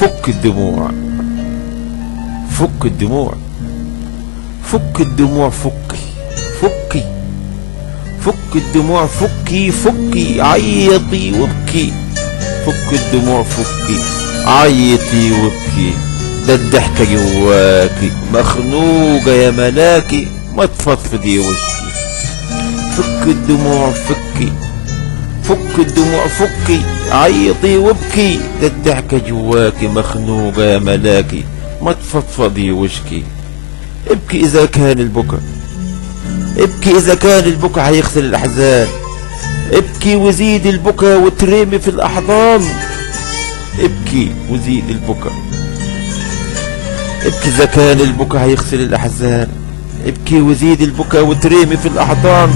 فك الدموع، فك الدموع، فك الدموع، فكي فكي، فك الدموع، فكي فكي، عيطي وابكي. فك الدموع، فكي عيطي وابكي، ده الضحكة جواكي مخنوقة يا ملاكي، ما تفضفضي وشكي. فك الدموع، فكي، فك الدموع، فكي عيطي وابكي، ده الضحكة جواكي مخنوقة يا ملاكي، ما تفضفضي وشكي. ابكي إذا كان البكا، ابكي إذا كان البكا هيغسل الأحزان، ابكي وزيد البكا وترمي في الأحضان. ابكي وزيد البكا، ابكي إذا كان البكا هيغسل الأحزان، ابكي وزيد البكا وترمي في الأحضان.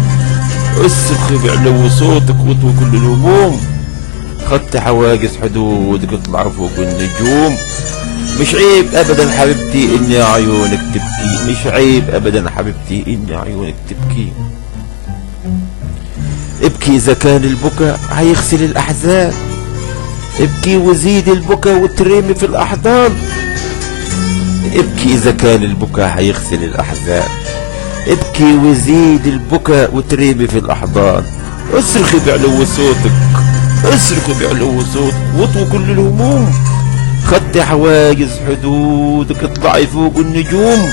اصرخي بعلو صوتك واطوي كل الهموم، خط حواجز حدودك اطلع فوق النجوم. مش عيب ابدا حبيبتي ان عيونك تبكي، مش عيب ابدا حبيبتي ان عيونك تبكي. ابكي اذا كان البكا هيغسل الاحزان، ابكي وزيد البكا وترمي في الاحضان. ابكي اذا كان البكا هيغسل الاحزان، ابكي وزيد البكا وترمي في الاحضان. اصرخي بعلو صوتك، اصرخي بعلو صوتك واطوي كل الهموم، خدي حواجز حدودك اطلعي فوق النجوم.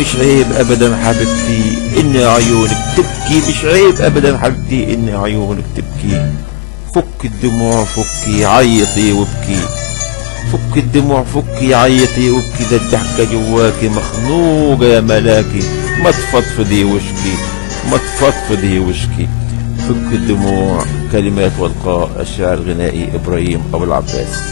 مش عيب ابدا حبيبتي ان عيونك تبكي، مش عيب ابدا حبيبتي ان عيونك تبكي. فك الدموع، فكي عيطي وابكي، فك الدموع، فكي عيطي وابكي، ده الضحكة جواكي مخنوقة يا ملاكي، ما تفضفضي وشكي، ما تفضفضي وشكي. فك الدموع. كلمات والقاء الشاعر الغنائي إبراهيم أبو العباس.